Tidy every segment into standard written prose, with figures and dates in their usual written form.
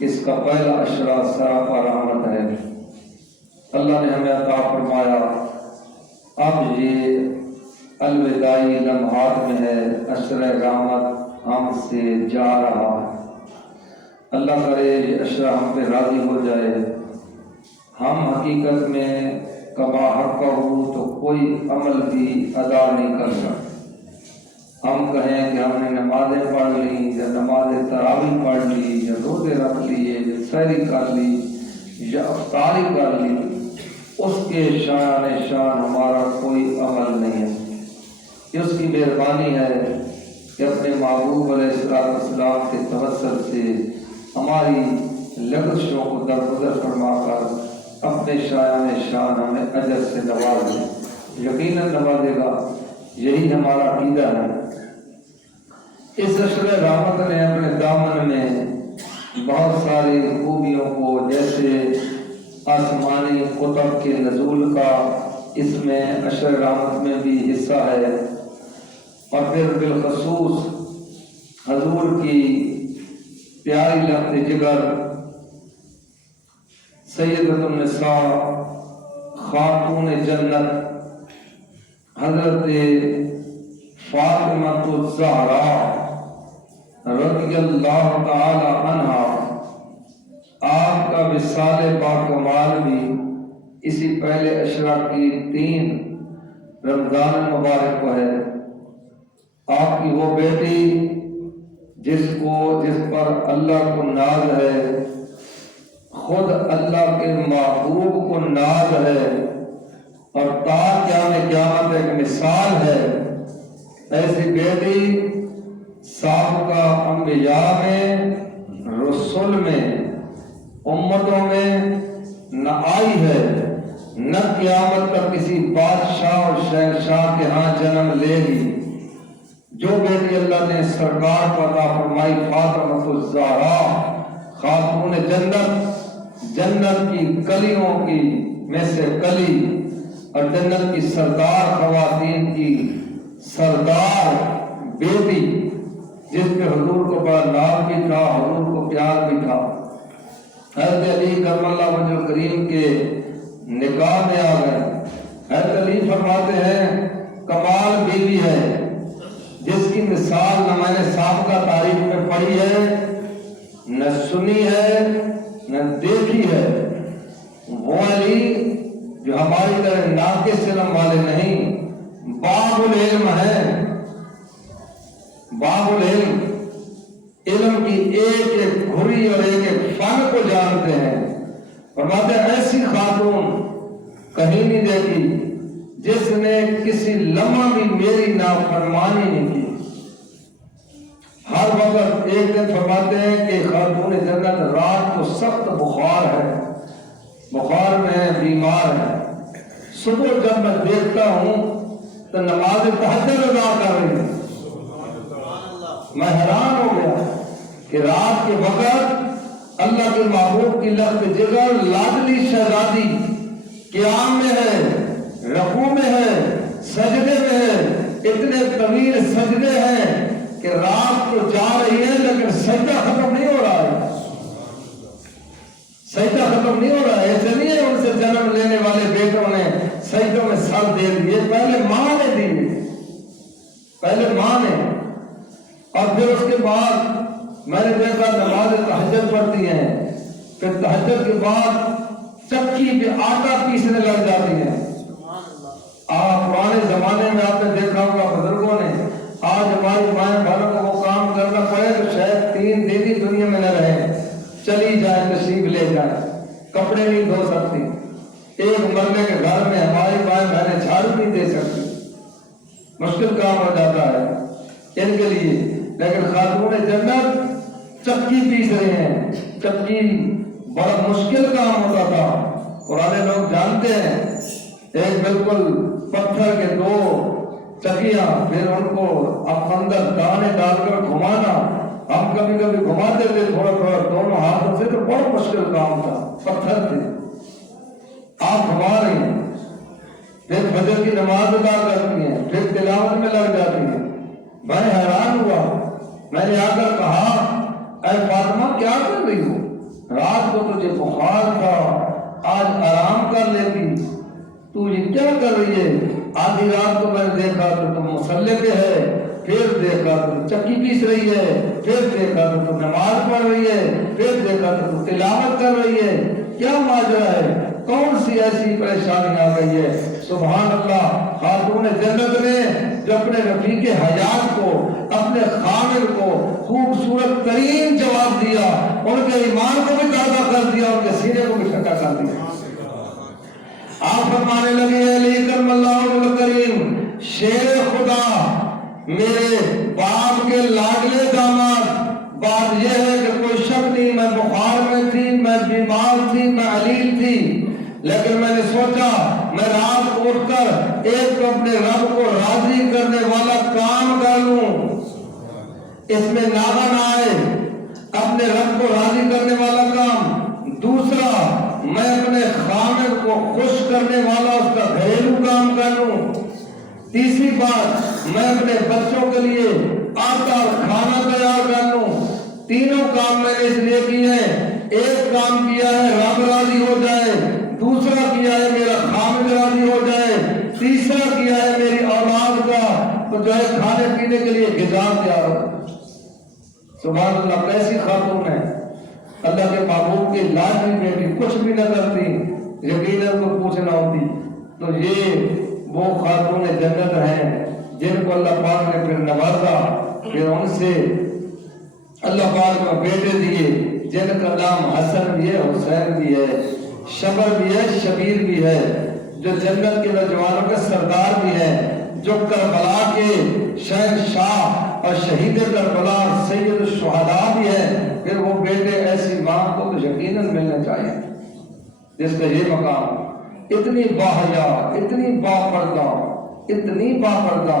اس کا پہلا اشرا سراپا رحمت ہے۔ اللہ نے ہمیں عطا فرمایا، اب یہ الوداعی لمحات میں ہے، اشر رحمت ہم سے جا رہا ہے۔ اللہ کرے یہ اشرا ہم پہ راضی ہو جائے۔ ہم حقیقت میں کما حق ہو تو کوئی عمل بھی ادا نہیں کر سکتے۔ ہم کہیں کہ ہم نے نمازیں پڑھ لی یا نماز تراویح پڑھ لی یا روزے رکھ لیے یا سحری کر لی یا افطاری کر لی، اس کے شان ہمارا کوئی عمل نہیں ہے۔ یہ اس کی مہربانی ہے کہ اپنے محبوب علیہ السلام کے توسل سے ہماری لغزشوں کو درگزر فرما کر اپنے شان ہمیں اجر سے نوازے، یقیناً نوازے گا، یہی ہمارا عقیدہ ہے۔ اس اشر رحمت نے اپنے دامن میں بہت ساری خوبیوں کو، جیسے آسمانی کتب کے نزول کا اس میں اشر رحمت میں بھی حصہ ہے، اور پھر بالخصوص حضور کی پیاری لفظ جگر سیدۃ النساء خاتون جنت حضرت فاطمہ الزہرا رضی اللہ تعالی عنہا، آپ کا وصال باکمال بھی اسی پہلے اشرا کی 3 رمضان المبارک کو ہے۔ آپ کی وہ بیٹی جس پر اللہ کو ناز ہے، خود اللہ کے محبوب کو ناز ہے، اور تا قیامت ایک مثال ہے۔ ایسی بیٹی سابقہ انبیاء میں، رسول میں، امتوں میں نہ آئی ہے، نہ قیامت تک کسی بادشاہ اور شہنشاہ کے ہاں جنم لے گی۔ جو بیٹی اللہ نے سرکار کو عطا فرمائی، فاطمہ الزہرا خاتون جنت کی کلیوں کی میں سے کلی، اور جنت کی سردار خواتین کی سردار بیٹی، جس پہ حضور کو بڑا ناز بھی تھا، حضور کو پیار بھی تھا۔ حضرت علی کرم اللہ وجہ الکریم کے نکاح میں آ گئے۔ حضرت علی فرماتے ہیں کمال بیوی ہے جس کی مثال نہ میں نے سابقہ تاریخ میں پڑھی ہے، نہ سنی ہے، نہ دیکھی ہے۔ وہ علی جو ہماری طرح ناقص علم والے نہیں، باب العلم ہے، باب العلم، علم کی ایک ایک گھڑی اور ایک ایک فن کو جانتے ہیں۔ فرماتے ہیں ایسی خاتون کہیں نہیں دیکھی جس نے کسی لمحہ بھی میری نافرمانی نہیں کی۔ ہر وقت ایک دن فرماتے ہیں کہ خاتون جنت رات کو سخت بخار ہے، بخار میں بیمار ہے، صبح جب میں دیکھتا ہوں تو نماز تہجد ادا کر رہی ہے۔ میں حیران ہو گیا کہ رات کے وقت اللہ کے محبوب کی لفظ جگر لاڈلی شہزادی قیام میں ہے، رکوع میں ہے، سجدے میں ہے، اتنے طویل سجدے ہیں کہ رات تو جا رہی ہے لیکن سجدہ ختم نہیں ہو رہا ہے، سجدہ ختم نہیں ہو رہا ہے۔ ایسے نہیں ہے ان سے جنم لینے والے بیٹوں نے سجدوں میں سر دے دیے، پہلے ماں نے دیے، پہلے ماں نے، اور پھر اس کے بعد میں نے دیکھا نماز تہجد پڑھتی ہیں، پھر تہجد کے بعد چکی پہ آٹا پیسنے لگ جاتی ہیں۔ پرانے زمانے میں آپ نے دیکھا ہوگا بزرگوں نے، آج ہماری مائیں بہنوں کو وہ کام کرنا پڑے تو شاید 3 دن ہی دنیا میں نہ رہے، چلی جائے، تشریف لے جائے، کپڑے نہیں دھو سکتی، ایک مرنے کے گھر میں ہماری مائیں بہنیں جھاڑو نہیں دے سکتی، مشکل کام ہو جاتا ہے ان کے لیے۔ لیکن خاتون جنت چکی پیس رہے ہیں، چکی بڑا مشکل کام ہوتا تھا۔ پرانے لوگ جانتے ہیں، ایک بالکل پتھر کے 2 چکیاں، پھر ان کو اب اندر دانے ڈال کر گھمانا، ہم کبھی کبھی گھماتے تھے تھوڑا تھوڑا دونوں ہاتھوں سے، تو بہت مشکل کام تھا، پتھر تھے، آپ گھما رہی ہیں، پھر فجر کی نماز ادا کرتی ہیں، پھر تلاوت میں لگ جاتی ہیں۔ میں حیران ہوا، میں نے آ کر کہا اے فاطمہ کیا کر رہی ہو؟ رات کو تجھے بخار تھا، آج آرام کر لیتی، تو یہ کیا کر رہی ہے؟ آدھی رات کو میں نے دیکھا تو تم مصلے پہ ہے، پھر دیکھا تو چکی پیس رہی ہے، پھر دیکھا تو تم نماز پڑھ رہی ہے، پھر دیکھا تو تم تلاوت کر رہی ہے، کیا ماجرا ہے؟ کون سی ایسی پریشانی آ گئی ہے؟ سبحان اللہ، خاتون جنت نے جو اپنے رفیق حیات کو، اپنے خامر کو خوبصورت ترین جواب دیا، ان کے ایمان کو بھی تازہ کر دیا، ان کے سینے کو بھی ٹھنڈا کر دیا۔ آپ فرمانے لگے علی کرم اللہ وجہ کریم، شیر خدا، میرے باپ کے لاڈلے داماد، بات یہ ہے کہ کوئی شک نہیں میں بخار میں تھی، میں بیمار تھی، میں علیل تھی، لیکن میں نے سوچا میں رات کو اٹھ کر ایک تو اپنے رب کو راضی کرنے والا کام کر لوں، اس میں ناغہ نہ آئے، اپنے رب کو راضی کرنے والا کام، دوسرا میں اپنے خامد کو خوش کرنے والا اس کا گھریلو کام کر لوں، تیسری بات میں اپنے بچوں کے لیے آٹا اور کھانا تیار کر لوں۔ تینوں کام میں نے اس لیے کیے ہیں، ایک کام کیا ہے رب راضی ہو جائے، دوسرا کیا ہے میرا خامد راضی ہو جائے، تیسرا کیا ہے میری اولاد کا تو جو ہے کھانے پینے کے لیے غذا تیار ہو۔ سبحان اللہ، کیسی خاتون ہے، اللہ کے محبوب کی لاڈلی بیٹی، کچھ بھی نہ کرتی، یقیناً کو پوچھنا ہوتی۔ تو یہ وہ خاتون جنت ہیں جن کو اللہ پاک نے پھر نوازا، پھر ان سے اللہ پاک نے بیٹے دیے جن کا نام حسن بھی ہے، حسین بھی ہے، شبر بھی ہے، شبیر بھی ہے، جو جنت کے نوجوانوں کے سردار بھی ہیں، جو کربلا کے شہنشاہ اور شہید کربلا اور سید الشہداء بھی ہے۔ پھر وہ بیٹے ایسی ماں کو تو یقیناً ملنا چاہیے جس کا یہ مقام، اتنی باحیا، اتنی باپردہ، اتنی باپردہ۔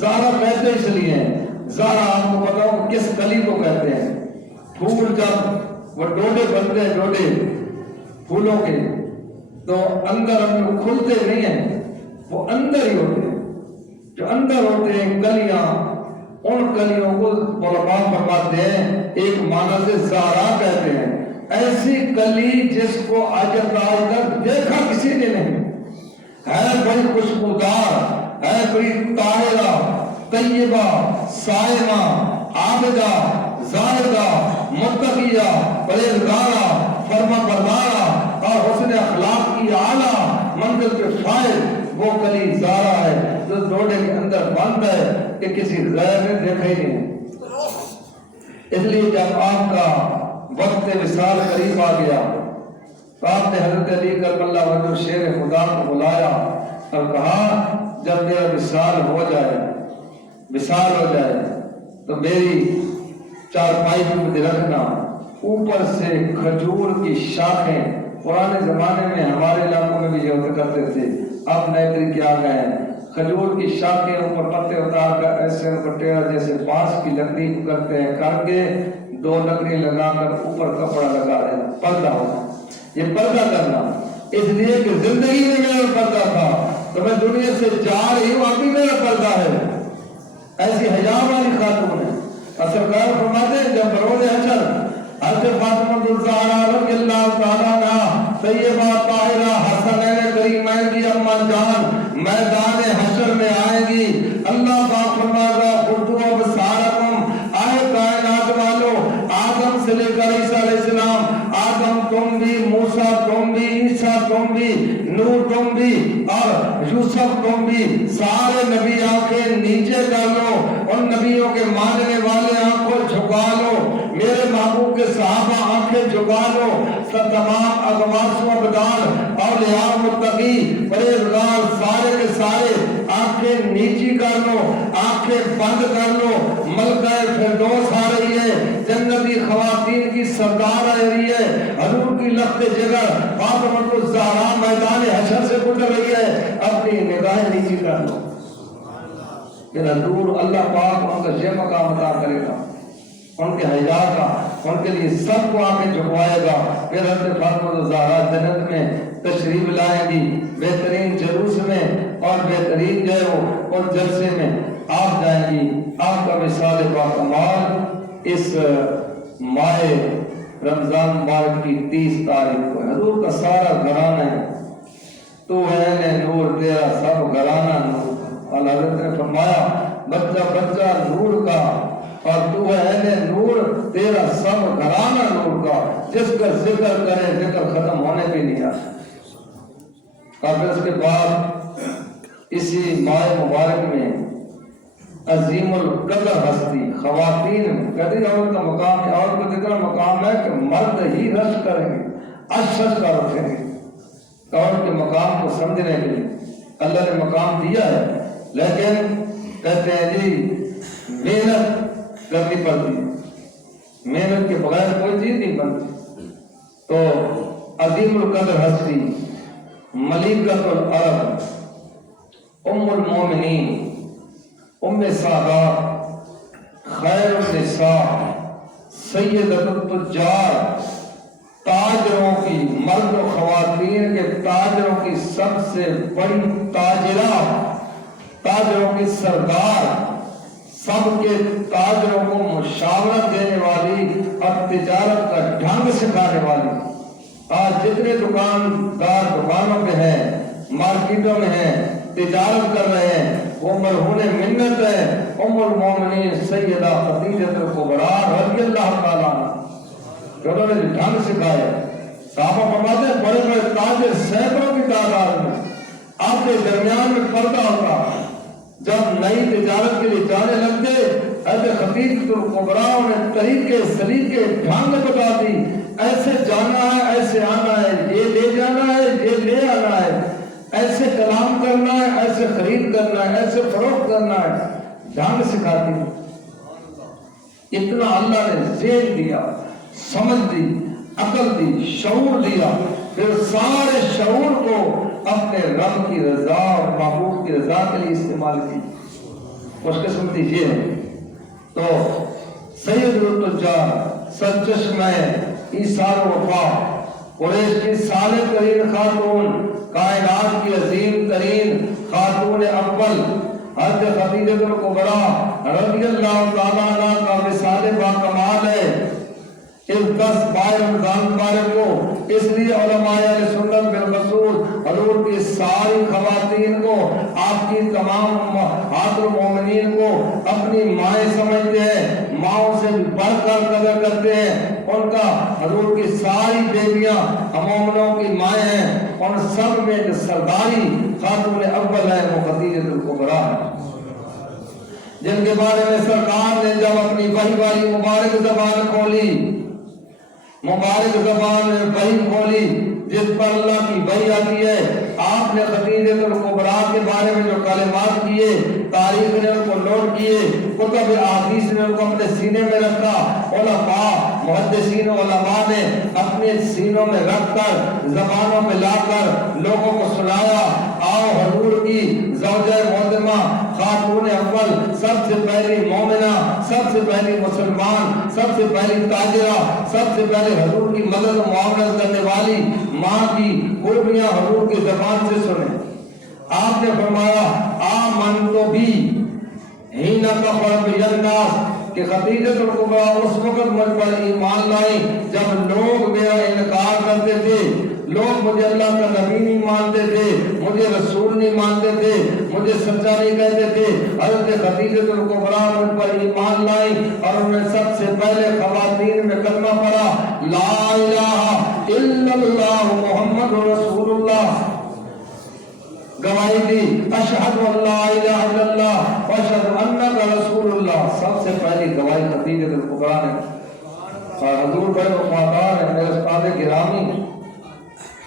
زہرا کہتے اس لیے ہیں، زہرا آپ کو بتاؤں کس کلی کو کہتے ہیں؟ پھول جب وہ ڈوڈے بنتے ہیں، ڈوڈے پھولوں کے، تو اندر اپنے کھلتے نہیں ہیں، وہ اندر ہی ہوتے ہیں، جو اندر ہوتے ہیں کلیاں، ان کلیوں کو علماء فرماتے ہیں ایک معنی سے زہرا کہتے ہیں، ایسی کلی جس کو آج تک دیکھا کسی نے نہیں، ہے بڑی خوشبودار، ہے بڑی طاہرہ، طیبہ، صائمہ، عابدہ، زاہدہ، متقیہ، پرہیزگارہ، فرما بردارہ اور حسن اخلاق کی اعلیٰ منزل پہ فائز، وہ کلی زہرا ہے جو ڈوڈے کے اندر بند ہے کہ کسی غیر نے دیکھا ہی نہیں۔ اس لیے جب آپ کا وقت وصال قریب آ گیا تو آپ نے حضرت علی کرم اللہ وجہ شیر خدا کو بلایا اور کہا جب میرا وصال ہو جائے تو میری چارپائی پہ مجھے رکھنا، اوپر سے کھجور کی شاخیں، پرانے زمانے میں ہمارے علاقوں میں بھی یہ ہوتا کرتے تھے، اب نئے طریقے آ گئے ہیں، کھجور کی شاخیں اوپر پتے اتار کر ایسے اوپر ٹیڑھا جیسے بانس کی لکڑی کرتے ہیں کر کے دو لکڑی لگا کر اوپر کپڑا لگا دینا، پردہ ہونا، یہ پردہ کرنا، اس لیے کہ زندگی میں میرا پردہ تھا تو میں دنیا سے جا رہی ہوں، ابھی میرا پردہ ہے۔ ایسی حیا والی خاتون ہے۔ سرکار فرماتے ہیں جب بروز حشر حضرت فاطمہ الزہرا رضی اللہ تعالیٰ عنہا طیبہ طاہرہ حسنین کریمین کی اماں جان میدان حشر میں آئیں گی، اللہ پاک فرماتا خردو ابصارکم، آئے کائنات والو، آدم سے لے کر عیسیٰ علیہ السلام، آدم تم بھی، موسیٰ تم بھی، عیسیٰ تم بھی، نوح تم بھی اور یوسف تم بھی، سارے نبی آنکھیں نیچے کر لو، ان نبیوں کے ماننے والے آنکھوں جھکا لو، میرے محبوب کے صحابہ آنکھیں جھکا لو، تمام اغواص و ابدال اولیاء متقی پرہیزگار سارے کے سارے آنکھیں نیچی کر لو، آنکھیں بند کر لو، ملکہ فردوس آ رہی ہے، جنتی خواتین کی سردار آ رہی ہے، حضور کی لخت جگر فاطمہ الزہرا میدان حشر سے گزر رہی ہے، اپنی نگاہیں نیچی کر لو۔ پھر حضور اللہ پاک ان کا یہ مقام عطا کرے گا، ان کے حیا کا، ان کے لیے سب کو آنکھیں جھکوائے گا۔ پھر حضرت فاطمہ الزہرا جنت میں تشریف لائیں گی، بہترین جلوس میں اور بہترین جو ہے وہ اور جلسے میں آپ جائیں گی۔ آپ کا مثال با کمال اس مائع رمضان مبارک کی 30 تاریخ کو حضور کا سارا گھرانہ ہے، تو ہے نور تیرا سب گھرانہ نور کا۔ اللہ حضرت نے فرمایا بچہ بچہ نور کا، اور تو ہے اہل نور تیرا سب گھرانہ نور کا، جس کا ذکر کرے ذکر ختم ہونے بھی نہیں آتا۔ اور اس کے بعد اسی ماہ مبارک میں عظیم القدر ہستی خواتین، کبھی عورت کا مقام ہے، عورت کا اتنا مقام ہے کہ مرد ہی رش کریں گے، اشرف کا رکھیں گے۔ عورت کے مقام کو سمجھنے کے لیے اللہ نے مقام دیا ہے، لیکن کہتے ہیں جی محنت کرنی پڑتی ہے، محنت کے بغیر کوئی چیز نہیں بنتی۔ تو عظیم القدر ہستی ملکۃ العرب، ام المومنین، ام سعدات، خیر النساء، سیدۃ التجار، تاجروں کی، مرد و خواتین کے تاجروں کی سب سے بڑی تاجرہ، تاجروں کی سردار، سب کے تاجروں کو مشاورت دینے والی اور تجارت کا ڈھنگ سکھانے والی۔ آج جتنے دکاندار دکانوں پہ ہیں، مارکیٹوں میں ہیں، تجارت کر رہے ہیں، وہ مرہون منت ہے ام المومنین سیدہ خدیجہ الکبریٰ رضی اللہ تعالیٰ عنہ، کہ انہوں نے ڈھنگ سکھایا۔ صحابہ فرماتے ہیں بڑے بڑے تاجر سینکڑوں کی تعداد میں، آپ کے درمیان میں پردہ ہوتا، جب نئی تجارت کے لیے جانے لگتے حضرت خدیجہ الکبریٰ نے طریقے سلیقے ڈھنگ بتا دی، ایسے جانا ہے، ایسے آنا ہے، یہ لے جانا ہے، یہ لے آنا ہے، ایسے کلام کرنا ہے، ایسے خرید کرنا ہے، ایسے فروخت کرنا ہے، ڈھنگ سکھاتی ہے۔ اتنا اللہ نے ذہن دیا، سمجھ دی، عقل دی، شعور دیا، پھر سارے شعور کو اپنے رب کی رضا اور محبوب کی رضا کے لیے استعمال کی۔ خوش قسمتی یہ ہے۔ تو سید التجار، سرچشمہ ایثار و وفا، قریش کی صالح ترین خاتون، کائنات کی عظیم ترین خاتون اول حضرت خدیجہ الکبریٰ رضی اللہ تعالیٰ عنہ کا مثال باکمال ہے۔ اس 10 ماہ رمضان مبارک کو اس لیے علماء اہل سنت بالخصوص حضور کی ساری خواتین کو، آپ کی تمام امہات المومنین کو اپنی مائیں سمجھتے ہیں، ماؤں سے بڑھ کر قدر کرتے ہیں۔ ان کا حضور کی ساری بیویاں مومنوں کی مائیں ہیں، ان سب میں جو سرداری خاتون اول ہے وہ خدیجہ الکبریٰ ہے، جن کے بارے میں سرکار نے جب اپنی وحی والی مبارک زبان کھولی، مبارک زبان میں وحی کھولی جس پر اللہ کی وحی آتی ہے، آپ نے خدیجہ الکبریٰ کے بارے میں جو کلمات کیے، تاریخ نے ان کو نوٹ کیے، کتب احادیث نے ان کو اپنے سینے میں رکھا، علماء محدثین علماء نے اپنے سینوں میں رکھ کر زبانوں میں لا کر لوگوں کو سنایا۔ آؤ حضور کی زوجہ محترمہ خاتون اول، سب سے پہلی مومنہ، سب سے پہلی مسلمان، سب سے پہلی تاجرہ، سب سے پہلے حضور کی مدد و معاونت کرنے والی ماں کی خوبیاں حضور کی زبان سے سنیں۔ آپ نے فرمایا آمنت بھی حین کفر بی الناس، کہ خدیجہ الکبریٰ اس وقت مجھ پر ایمان لائی جب لوگ میرا انکار کرتے تھے، لوگ مجھے اللہ کا نبی نہیں مانتے تھے، مجھے رسول نہیں مانتے تھے، مجھے سچا نہیں کہتے تھے۔ حضرت خدیجہ الکبریٰ مجھ پر ایمان لائی اور انہوں نے سب سے پہلے خواتین میں کلمہ پڑھا، لا الہ الا اللہ محمد رسول اللہ، گواہی دی اشہد ان لا الہ الا اللہ واشہد انک رسول اللہ۔ سب سے پہلی گواہی خدیجہ الکبریٰ نے۔ اور حضور بڑے وفادار ہیں، میرے استاد گرامی،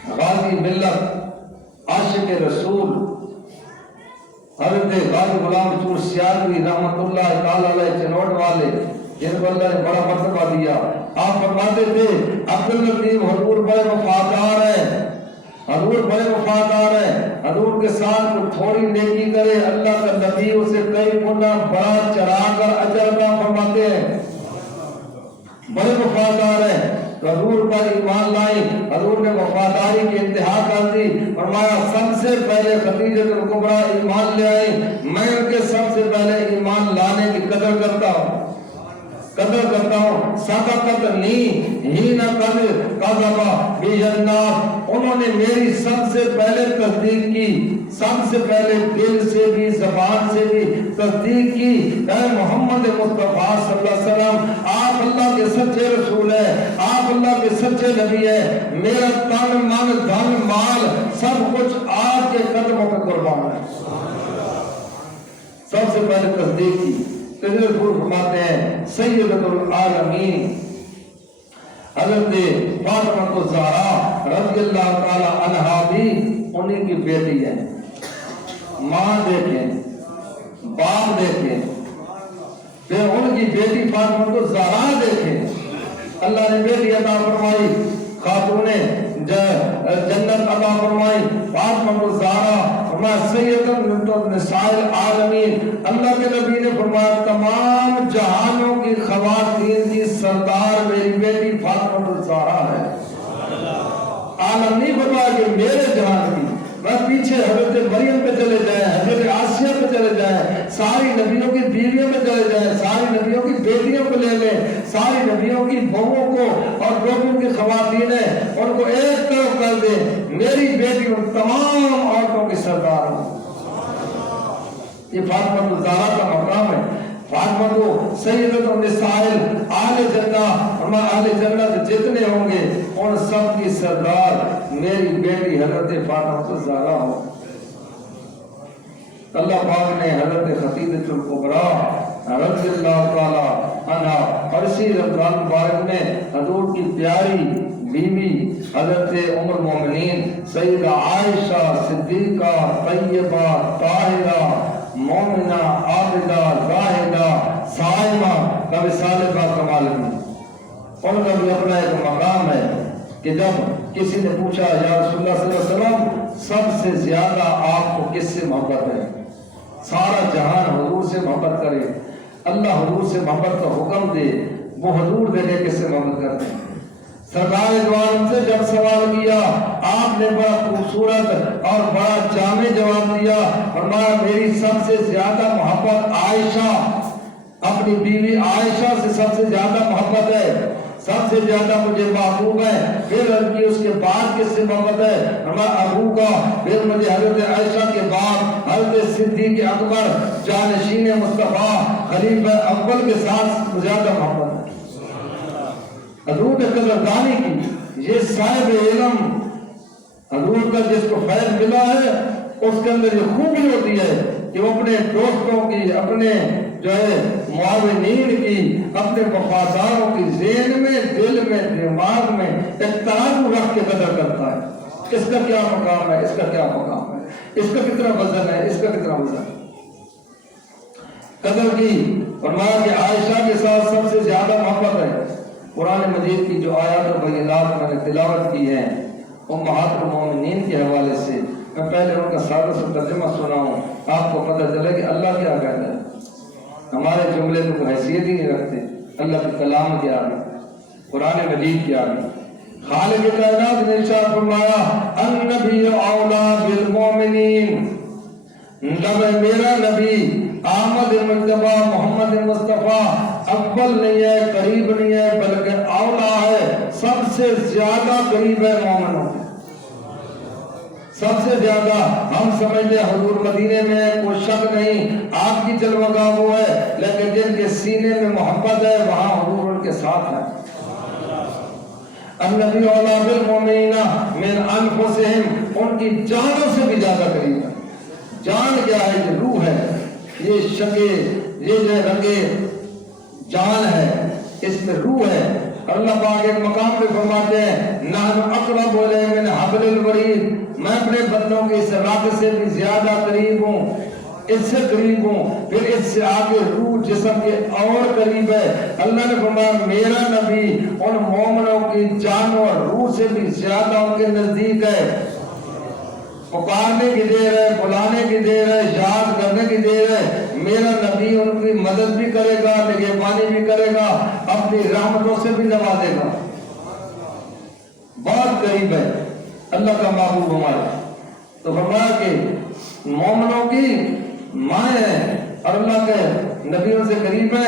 غازی ملت، عاشق رسول حضرت غازی غلام رسول سیالوی رحمت اللہ تعالی علیہ چنوٹ والے، جن کو اللہ نے بڑا مرتبہ دیا، آپ فرماتے تھے عبداللطیف حضور بڑے وفادار ہیں، حضور بڑے وفادار ہیں، حضور کے ساتھ کو تھوڑی نیکی کرے اللہ کا نبی اسے کئی گنا بڑا چڑھا کر اجر عطا فرماتے ہیں، بڑے وفادار ہیں۔ تو حضور پر ایمان لائی، حضور نے وفاداری کی انتہا کر دی، فرمایا سب سے پہلے خدیجہ الکبریٰ ایمان لے آئی، میں ان کے سب سے پہلے ایمان لانے کی قدر کرتا ہوں۔ قدر کرتا ہوں. صدقتنی حین کذب بی الناس، انہوں نے میری سب سے پہلے تصدیق کی، سب سے پہلے دل سے بھی زبان سے بھی تصدیق کی. اے محمد مصطفیٰ صلی اللہ علیہ وسلم، آپ اللہ کے سچے رسول ہیں، آپ اللہ کے سچے نبی ہیں، میرا تن من دھن مال سب کچھ آپ کے قدموں پہ قربان ہے. سب سے پہلے تصدیق کی. فرماتے ہیں سیدۃ العالمین حضرت فاطمہ الزہرا رضی اللہ تعالی عنہا بھی انہی کی بیٹی ہے. ماں دیکھیں، باپ دیکھیں، پھر ان کی بیٹی فاطمہ الزہرا دیکھیں. اللہ نے بیٹی عطا فرمائی، خاتون جنت عطا فرمائی، فاطمہ الزہرا فرمایا سیدۃ النساء العالمین. اللہ کے نبی نے فرمایا تمام جہانوں کی خواتین کی سردار میری بیٹی فاطمہ الزہرا ہے. عالم نہیں فرمایا کہ میرے جہان کی. میں پیچھے حضرت مریم پہ چلے جائیں، حضرت آسیہ پہ چلے جائیں، ساری نبیوں کی بیویوں پہ چلے جائیں، ساری نبیوں کی بیٹیوں کو لے لیں، ساری نبیوں کی بہوؤں کو اور بیٹیوں کی خواتین ہیں ان کو ایک طرف کر دیں، میری بیٹی ان تمام عورتوں کی سردار ہوں. یہ فاطمہ الزہرا کا مقام ہے. فاطمہ کو سیدۃ النساء اہل جنہ، اہل جنت جتنے ہوں گے ان سب کی سردار میری بیٹی حضرت فاطمہ الزہرا ہو. اللہ پاک نے حضرت خدیجہ الکبریٰ رضی اللہ تعالی عنہا اور اسی رمضان مبارک میں حضور کی پیاری بیوی حضرت ام المومنین سیدہ عائشہ صدیقہ طیبہ طاہرہ مومنہ عابدہ زاہدہ صائمہ کا وصال باکمال ہے. ان کا بھی اپنا ایک مقام ہے کہ جب کسی نے پوچھا یا رسول اللہ صلی اللہ علیہ وسلم سب سے زیادہ آپ کو کس سے محبت ہے؟ سارا جہان حضور سے محبت کرے، اللہ حضور سے محبت کا حکم دے، وہ حضور دینے کس سے محبت کرتے ہیں؟ سرکار جوان سے جب سوال کیا آپ نے بڑا خوبصورت اور بڑا جامع جواب دیا. فرمایا میری سب سے زیادہ محبت عائشہ، اپنی بیوی عائشہ سے سب سے زیادہ محبت ہے، سب سے زیادہ مجھے محبوب ہے. پھر ان کی اس کے بعد کس سے محبت ہے؟ ہمارا ابو کا. پھر مجھے حضرت عائشہ کے بعد حضرت صدیق اکبر جانشین مصطفیٰ خلیفہ اول کے ساتھ زیادہ محبت ہے. حضور نے قدردانی کی. یہ صاحب علم حضور کا جس کو فیض ملا ہے اس کے اندر یہ خوبی ہوتی ہے کہ وہ اپنے دوستوں کی، اپنے جو ہے معاونین کی، اپنے وفاداروں کی ذہن میں، دل میں، دماغ میں ایک ترازو رکھ کے قدر کرتا ہے. اس کا کیا مقام ہے، اس کا کیا مقام ہے، اس کا کتنا وزن ہے، اس کا کتنا وزن ہے. قدر کی. فرمایا کہ عائشہ کے ساتھ سب سے زیادہ محبت ہے. قرآن مجید کی جو آیات و بینات میں نے تلاوت کی ہیں امہات المومنین کے حوالے سے، میں پہلے ان کا سادہ سا ترجمہ سناؤں، آپ کو پتہ چلے کہ اللہ کیا کہتا ہے. ہمارے جملے تو کوئی حیثیت ہی نہیں رکھتے. اللہ کے کلام کے آگے، قرآن مجید کے آگے خالق کائنات نے ارشاد فرمایا النبی اولا بالمومنین. میرا نبی احمد مجتبی محمد مصطفیٰ اول نہیں ہے، قریب نہیں ہے، بلکہ اولا ہے، سب سے زیادہ قریب ہے مومنوں. سب سے زیادہ ہم سمجھتے ہیں حضور مدینے میں کوئی شک نہیں، آپ کی جلوہ گاہ وہ ہے، لیکن جن کے سینے میں محبت ہے وہاں حضور ان کے ساتھ ہے. النبی اولا بالمومنین من انفسہم، ان کی جانوں سے بھی زیادہ قریب ہے. جان کیا ہے؟ یہ روح ہے، یہ شکے، یہ جو رنگے جان ہے، اس میں روح ہے. اللہ پاک ایک مقام پہ فرماتے ہیں نحن اقرب الیہ من حبل الورید، میں اپنے بندوں کے اس رگ سے بھی زیادہ قریب ہوں، اس سے قریب ہوں. پھر اس سے آگے روح جسم کے اور قریب ہے. اللہ نے فرمایا میرا نبی ان مومنوں کی جانوں اور روح سے بھی زیادہ ان کے نزدیک ہے. پکارنے کی دیر ہے، بلانے کی دیر ہے، یاد کرنے کی دیر ہے. میرا نبی ان کی مدد بھی کرے گا، نگہبانی بھی کرے گا، اپنی رحمتوں سے بھی نوازے گا. بہت قریب ہے اللہ کا محبوب ہمارا. تو فرمایا کہ مومنوں کی مائیں ہیں اور اللہ کے نبیوں سے قریب ہے.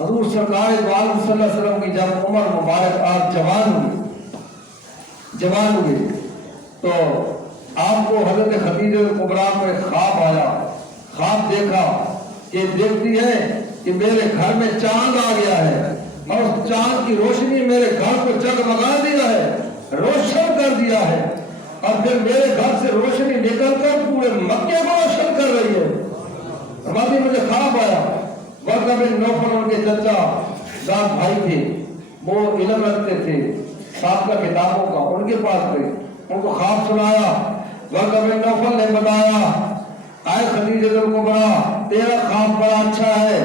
حضور سرکار دو عالم صلی اللہ علیہ وسلم کی جب عمر مبارک آپ جوان ہوئے تو آپ کو حضرت خدیجہ کبریٰ کو ایک خواب آیا. خواب دیکھا کہ دیکھتی ہے کہ میرے گھر میں چاند آ گیا ہے اور اس چاند کی روشنی میرے گھر کو جگمگا دیا ہے, روشن کر دیا ہے, اور پھر میرے گھر سے روشنی نکل کر پورے مکے کو روشن کر رہی ہے. ہماری مجھے خواب آیا. ورقہ بن نوفل ان کے چچا داد بھائی تھے, وہ علم رکھتے تھے سابقہ کتابوں کا, ان کے پاس گئے, ان کو خواب سنایا. ورقہ بن نوفل نے بتایا, آئے خدیجہ کبریٰ تیرا خواب بڑا اچھا ہے,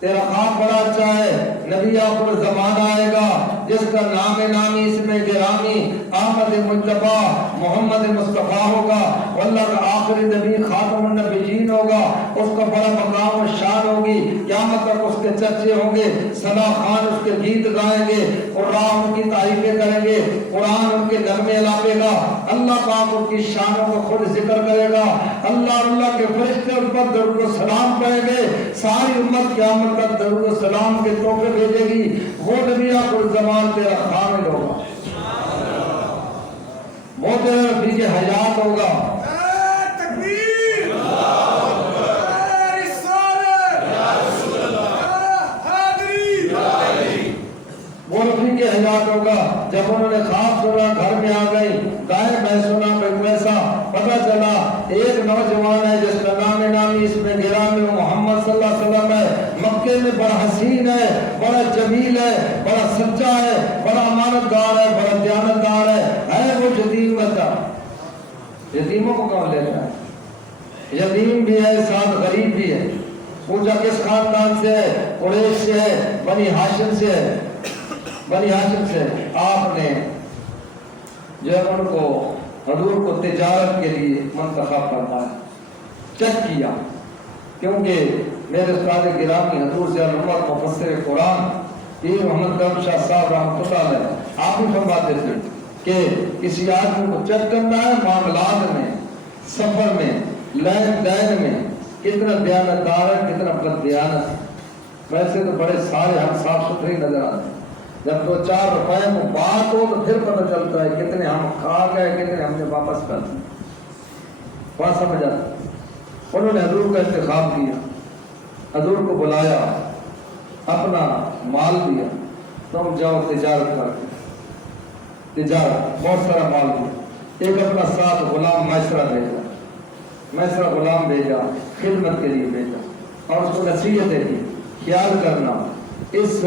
تیرا خواب بڑا اچھا ہے. نبی آخر زمانہ آئے گا جس کا نام نامی اسم گرامی احمد مجتبی محمد مصطفیٰ ہوگا, اللہ کا آخری نبی خاتم النبیین ہوگا, اس کا بڑا مقام و شان ہوگی. قیامت تک اس کے چرچے ہوں گے, ثنا خان اس کے گیت گائیں گے, قرآن ان کی تعریفیں کریں گے, قرآن ان کے نغمے لاپے گا, اللہ پاک ان کی شانوں کو خود ذکر کرے گا, اللہ کے فرشتے ان پر درود و سلام پڑھیں گے, ساری امت قیامت تک درود و سلام کے تحفے بھیجے گی. وہ نبی آخر زمان تیرا خامد ہوگا, وہ تیرا رفیق حیات ہوگا. وہ رفیق حیات ہوگا. جب انہوں نے خواب سنا گھر میں آ گئی, گائے میں سنا ویسا پتہ چلا ایک نوجوان ہے جس کا نام نامی اس میں گرامی محمد صلی اللہ علیہ وسلم ہے, مکے میں بڑا حسین ہے, بڑا جمیل ہے, بڑا سچا ہے, بڑا امانتدار ہے, بڑا دیانتدار ہے وہ یتیم بچہ. یتیموں کو کون لیتا ہے؟ یتیم بھی ہے ساتھ غریب بھی ہے. پوچھا کس خاندان سے ہے؟ قریش سے ہے, بنی ہاشم سے ہے. بنی ہاشم سے آپ نے جو ہے ان کو حضور کو تجارت کے لیے منتخب کرنا ہے, چیک کیا, کیونکہ میرے استاد گرامی حضور سے علمت مفسر قرآن پیر محمد کرم شاہ صاحب رحمۃ اللہ علیہ آپ ہی فرماتے تھے کہ کسی آدمی کو چیک کرنا ہے معاملات میں, سفر میں, لین دین میں کتنا دیانتدار ہے, کتنا بد دیانت ہے. ویسے تو بڑے سارے ہم صاف ستھرے نظر آتے ہیں, جب 2-4 روپے کو بات ہو تو پھر پتہ چلتا ہے کتنے ہم کھا گئے, کتنے ہم نے واپس کر دیے. وہاں سمجھ آتا. انہوں نے حضور کا انتخاب کیا, حضور کو بلایا, اپنا مال دیا, تم جاؤ تجارت کر کے. تجارت بہت سارا مال دیا. ایک اپنا ساتھ غلام میسرہ بھیجا, میسرہ غلام بھیجا, خدمت کے لیے بھیجا, اور اس کو نصیحتیں دی, خیال کرنا اس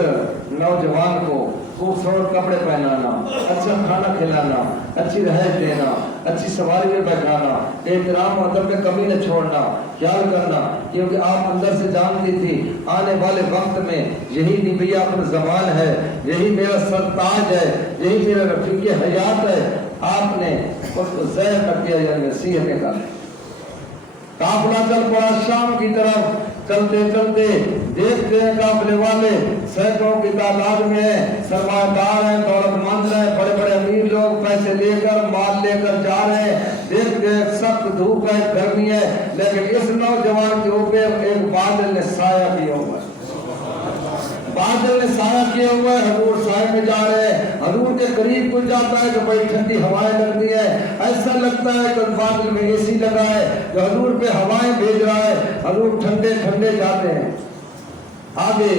نوجوان کو خوبصورت کپڑے پہنانا, اچھا کھانا کھلانا, اچھی رہائش دینا, اچھی سواری میں بیٹھانا, احترام و ادب میں کمی نہ چھوڑنا, خیال کرنا, کیونکہ آپ اندر سے جانتی تھی آنے والے وقت میں یہی نبی آخر زمان ہے, یہی میرا سرتاج ہے, یہی میرا رفیق حیات ہے. آپ نے اس کو زہر کر دیا, یعنی نصیحتیں کر. قافلہ چل پڑا شام کی طرف. چلتے چلتے دیکھتے ہیں قافلے والے سینکڑوں کی تعداد میں ہیں, سرمایہ دار ہیں, دولت مند ہیں, بڑے بڑے امیر لوگ پیسے لے کر مال لے کر جا رہے ہیں. دیکھتے ہیں سخت دھوپ ہے, گرمی ہے, لیکن اس نوجوان کے اوپر ایک بادل نے سایہ کیا ہوا ہے. بادل نے سایہ کیا ہوا ہے, حضور سائے میں جا رہے ہیں. حضور کے قریب کچھ جاتا ہے کہ بڑی ٹھنڈی ہوائیں لگتی ہے, ایسا لگتا ہے کہ بادل میں اے سی لگا ہے جو حضور پہ ہوائیں بھیج رہا ہے. حضور ٹھنڈے ٹھنڈے جاتے ہیں. آگے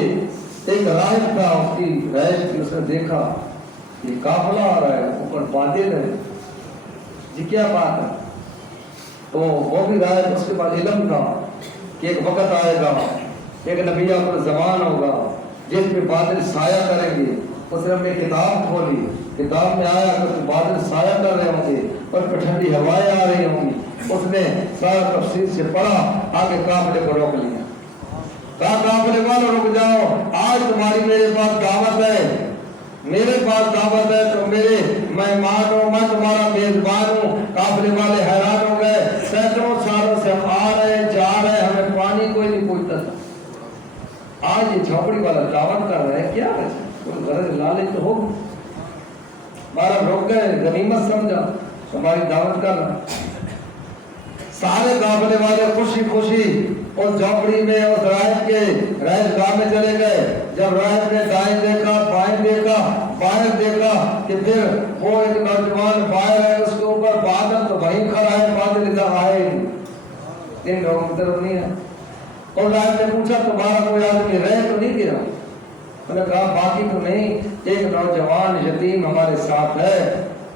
ایک راہب تھا, اس کی رہائش کی, اس نے دیکھا یہ قافلہ آ رہا ہے, اوپر بادل ہے, جی کیا بات ہے. تو وہ بھی راہب, اس کے بعد علم تھا کہ ایک وقت آئے گا, ایک نبی آخر زمان ہوگا جس پہ بادل سایہ کریں گے. اس نے اپنی کتاب کھولی, کتاب میں آیا کہ بادل سایہ کر رہے ہوں گے اور پہ ٹھنڈی ہوائیں آ رہی ہوں گی. اس نے سارا تفصیل سے پڑھا, آگے قافلے کو روک لیا. کہا قافلے والوں رک جاؤ, آج تمہاری میرے پاس دعوت ہے, میرے پاس دعوت ہے, تو میرے مہمان ہو, میں تمہارا میزبان ہوں. قافلے والے حیران ہو گئے, سینکڑوں سالوں سے ہم آ رہے ہیں, جا رہے ہیں, ہمیں پانی کوئی نہیں پوچھتا تھا. آج یہ جھوپڑی والا دعوت کر رہے ہیں, کیا ہے کوئی غرض لالچ تو ہوگی. بارہ رک گئے, غنیمت سمجھا, ہماری دعوت کرنا. سارے قافلے والے خوشی خوشی اس جھوپڑی میں اس راہب کے رہائش گاہ میں چلے گئے. جب راہب نے دائیں دیکھا بائیں دیکھا باہر دیکھا کہ پھر وہ ایک نوجوان باہر ہے, اس کے اوپر بادل تو وہیں کھڑا ہے, بادل ادھر آئے ہی ان لوگوں کی طرف نہیں ہے. اور راہب نے پوچھا تمہارا کوئی آدمی رہ تو نہیں گیا؟ انہوں نے کہا باقی تو نہیں, ایک نوجوان یتیم ہمارے ساتھ ہے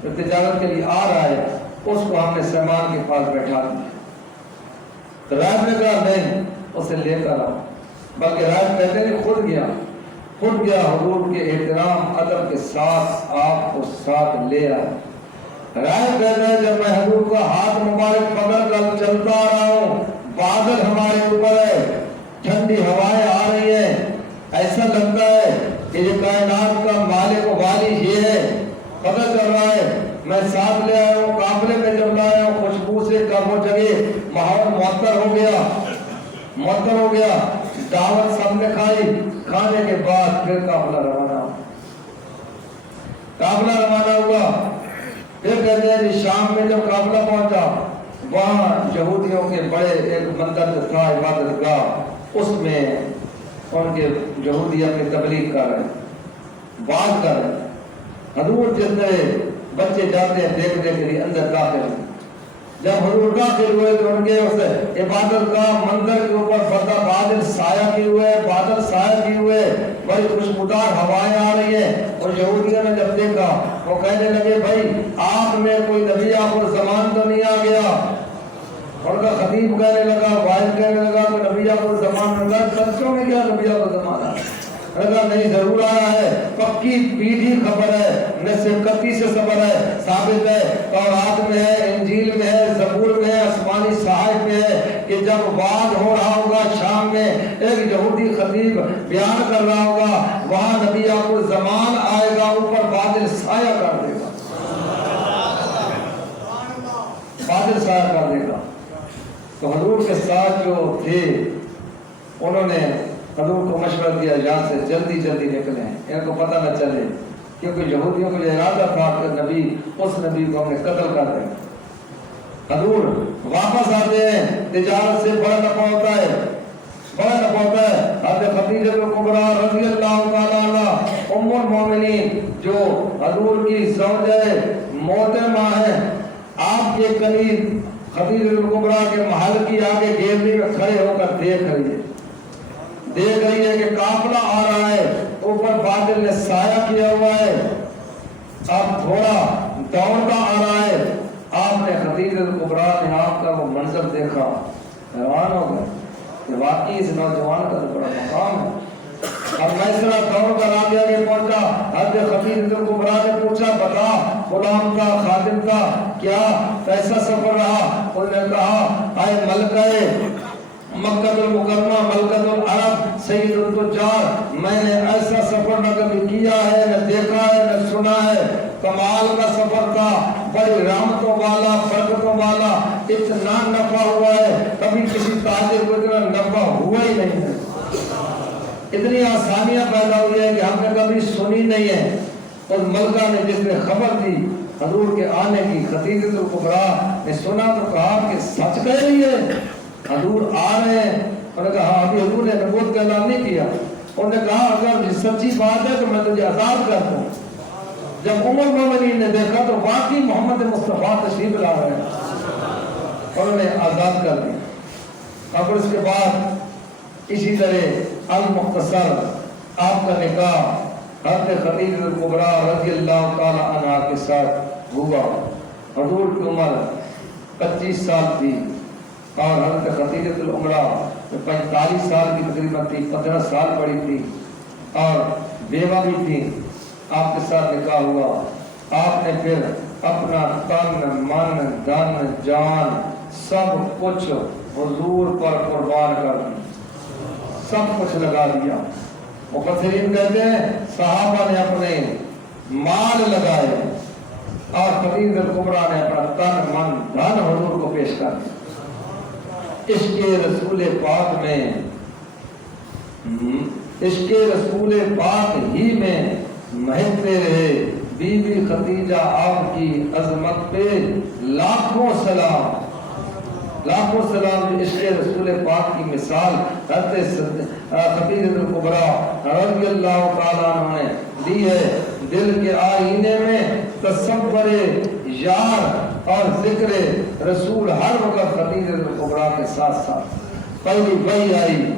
جو تجارت کے لیے آ رہا ہے, اس کو ہم نے سلمان کے پاس بیٹھا دیا. تو راہب نے کہا نہیں اسے لے کر آؤ, بلکہ راہب کہتے ہیں خود گیا حضور کے احترام ادب کے ساتھ آپ کو ساتھ لے آیا. راہب کہتا ہے جب میں حضور کا ہاتھ مبارک پکڑ کر چلتا آ رہا ہوں, بادل ہمارے اوپر ہے, ٹھنڈی ہوائیں آ رہی ہیں, ایسا لگتا ہے کہ یہ کائنات کا مالک و والی یہ ہے. پتہ چل رہا ہے میں ساتھ لے آیا ہوں, قافلے میں جب لایا ہوں خوشبو سے کب وہ جگہ ماحول معطر ہو گیا. دعوت سب نے کھائی, کھانے کے بعد پھر قافلہ روانہ ہوا. پھر کہتے ہیں شام میں جب قافلہ پہنچا, وہاں یہودیوں کے بڑے ایک مندر تھا عبادت گاہ, اس میں ان کے یہودی اپنی تبلیغ کر رہے, بات کر رہے. حضور جس طرح بچے جاتے ہیں دیکھنے کے لیے اندر داخل ہوئے. جب حضور داخل ہوئے تو ان کے اس عبادت کا مندر کے اوپر بادل سایہ کیے ہوئے بڑی خوشبودار ہوائیں آ رہی ہیں. اور یہودیوں نے جب دیکھا وہ کہنے لگے بھائی آپ میں کوئی نبی آخر زمان تو نہیں آ گیا؟ ان کا خطیب کہنے لگا, واحد کہنے لگا کہ نبی آخر زمان میں سچوں میں کیا نبی آخر زمان آ نہیں ضرور آیا ہے, پکی پیڑھی خبر ہے, نص 31 سے خبر ہے, ثابت ہے, تورات میں ہے, انجیل میں ہے, زبور میں ہے, آسمانی صحائف میں ہے کہ جب وعد ہو رہا ہوگا شام میں ایک یہودی خطیب بیان کر رہا ہوگا, وہاں نبی آخر زمان آئے گا, اوپر بادل سایہ کر دے گا, بادل سایہ کر دے گا. تو حضور کے ساتھ جو تھے انہوں نے حضور کو مشورہ دیا یہاں سے جلدی نکلیں, ان کو پتہ نہ چلے, کیونکہ یہودیوں کو یہ ارادہ تھا کہ اس نبی کو ہم نے قتل کر دیں. حضور واپس آتے ہیں, تجارت سے بڑا نفع ہوتا ہے. حضرت خدیجہ کبریٰ رضی اللہ تعالیٰ عنہ ام المومنین جو حضور کی زوجہ محترمہ ہیں, آپ کے قریب خدیجہ کبریٰ کے محل کی آگے گیلری میں کھڑے ہو کر دیکھ رہی ہے کہ قافلہ آ رہا ہے, اوپر بادل نے سایہ کیا ہوا ہے, اب تھوڑا دوڑتا آ رہا ہے. آپ نے خدیجہ کبریٰ نے آپ کا وہ منظر دیکھا, حیران ہو گئے کہ واقعی اس نوجوان کا تو بڑا مقام ہے. اب میں اس طرح دوڑ کر آگے پہنچا. حضرت خدیجہ کبریٰ نے پوچھا بتا, غلام تھا, خادم تھا, کیا کیسا سفر رہا؟ انہوں نے کہا اے ملکہ مکہ المکرمہ, ملکۃ العرب, سید التجار, میں نے ایسا سفر نہ کبھی کیا ہے, نہ دیکھا ہے, نہ سنا ہے. کمال کا سفر تھا, بڑی رحمتوں والا, برکتوں والا, اتنا نفع ہوا ہے کبھی کسی تاجر کو اتنا نفع ہوا ہی نہیں ہے. اتنی آسانیاں پیدا ہوئی ہیں کہ ہم نے کبھی سنی نہیں ہے. اور ملکہ نے جس نے خبر دی حضور کے آنے کی, خدیجہ کبریٰ نے سنا تو کہا کہ سچ کہہ رہی ہے, حضور آ رہے ہیں. انہوں نے کہا ابھی حضور نے نبوت کا اعلان نہیں کیا. انہوں نے کہا اگر سچی بات ہے تو میں تجھے آزاد کرتا ہوں. جب ام المومنین نے دیکھا تو واقعی محمد مصطفیٰ تشریف لا رہے ہیں, انہوں نے آزاد کر دی. اور اس کے بعد اسی طرح المختصر آپ کا نکاح حضرت خدیجہ کبریٰ رضی اللہ تعالی عنہا کے ساتھ ہوا. حضور کی عمر 25 سال تھی اور حضرت خدیجہ الکبریٰ 45 سال کی تقریباً تھی, 15 سال بڑی تھی اور بیوہ بھی تھی. آپ کے ساتھ نکاح ہوا. آپ نے پھر اپنا تن من دھن جان سب کچھ حضور پر قربان کر دیا, سب کچھ لگا دیا. مفسرین کہتے ہیں صحابہ نے اپنے مال لگائے اور خدیجہ الکبریٰ نے اپنا تن من دھن حضور کو پیش کر دیا. عشق رسول پاک میں, عشق رسول پاک ہی میں مہکتے رہے بی بی خدیجہ, آپ کی عظمت پہ لاکھوں سلام. لاکھوں سلام عشق رسول پاک کی مثال حضرت خدیجہ کبریٰ رضی اللہ تعالیٰ عنہ نے دی ہے. دل کے آئینے میں تصور یار اور ذکر رسول ہر وقت خدیجہ کبریٰ کے ساتھ ساتھ. پہلی وحی آئی،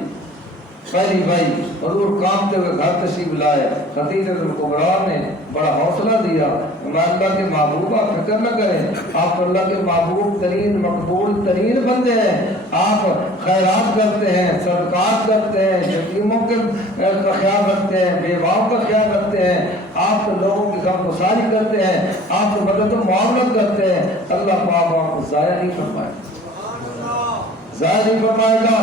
پہلی وحی حضور کامتے ہوئے گھر تشریف لائے. خدیجہ کبریٰ نے بڑا حوصلہ دیا، میں اللہ کے محبوب، آپ فکر نہ کریں، آپ اللہ کے محبوب ترین مقبول ترین بندے ہیں. آپ خیرات کرتے ہیں، صدقات کرتے ہیں، یتیموں کا خیال رکھتے ہیں، بیواؤں کا خیال رکھتے ہیں، آپ لوگوں کی غم گساری کرتے ہیں، آپ مدد و معاونت کرتے ہیں. اللہ پاک آپ کو ضائع نہیں فرمائے گا، ضائع نہیں فرمائے گا.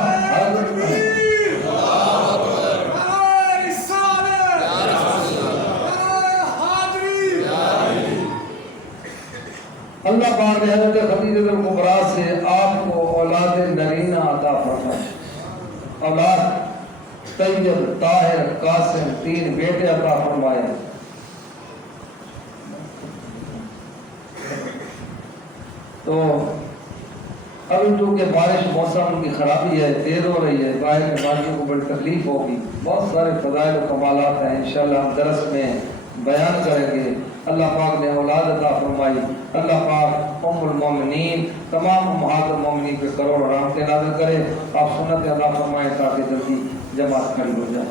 اللہ پاک نے حضرت خدیجہ کبریٰ سے آپ کو اولاد نرینہ عطا فرمائے. اولاد طیب، طاہر، قاسم، 3 بیٹے عطا فرمائے. تو ابھی چونکہ بارش موسم کی خرابی ہے، تیز ہو رہی ہے، باہر کے بارشوں کو بڑی تکلیف ہوگی. بہت سارے فضائل و کمالات ہیں، انشاءاللہ ہم درس میں بیان کریں گے. اللہ پاک نے اولاد عطا فرمائی. اللہ پاک ام المومنین تمام امہات المومنین پہ کروڑ رحمتیں نازل کرے. آپ سنت عطا فرمائیں تاکہ جلدی جماعت کھڑی ہو جائے.